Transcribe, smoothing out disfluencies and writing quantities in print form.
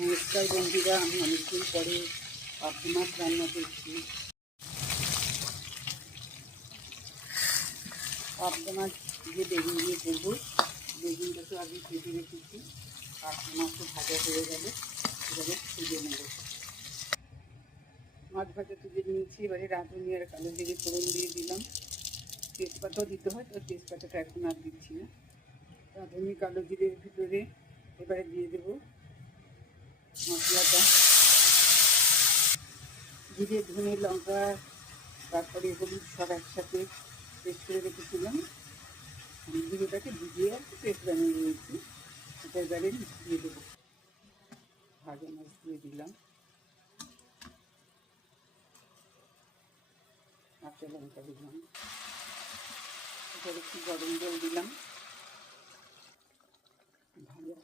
নমস্কার বন্ধুরা, আমি অনেকদিন পরে পাবদা মাছ রান্না করছি। পাবদা মাছ দিয়ে বেগুন দিয়ে করবো। বেগুনটা তো আগে কেটে রেখেছি, পাবদা মাছও ভাজা হয়ে গেলে এবারে তুলে নেব। মাছ ভাজা তুলে নিয়েছি, এবারে রাঁধুনি আর কালো জিরে ফোড়ন দিয়ে দিলাম। তেজপাতাও দিতে হয়, তো তেজপাতাটা এখন আর দিচ্ছি না। রাঁধুনি কালো জিরের ভিতরে এবারে দিয়ে দেবো মশলাটা, জিরে ধনে লঙ্কা তারপরে হলুদ সব একসাথে পেস্ট করে রেখেছিলাম। জিরেটাকে ভিজিয়ে পেস্ট বানিয়ে নিয়েছি, এটা এবারে দিয়ে দেবো। ভাজা মাছ দিয়ে দিলাম, কাঁচা লঙ্কা দিলাম, এবার একটু গরম জল দিলাম। ভাজা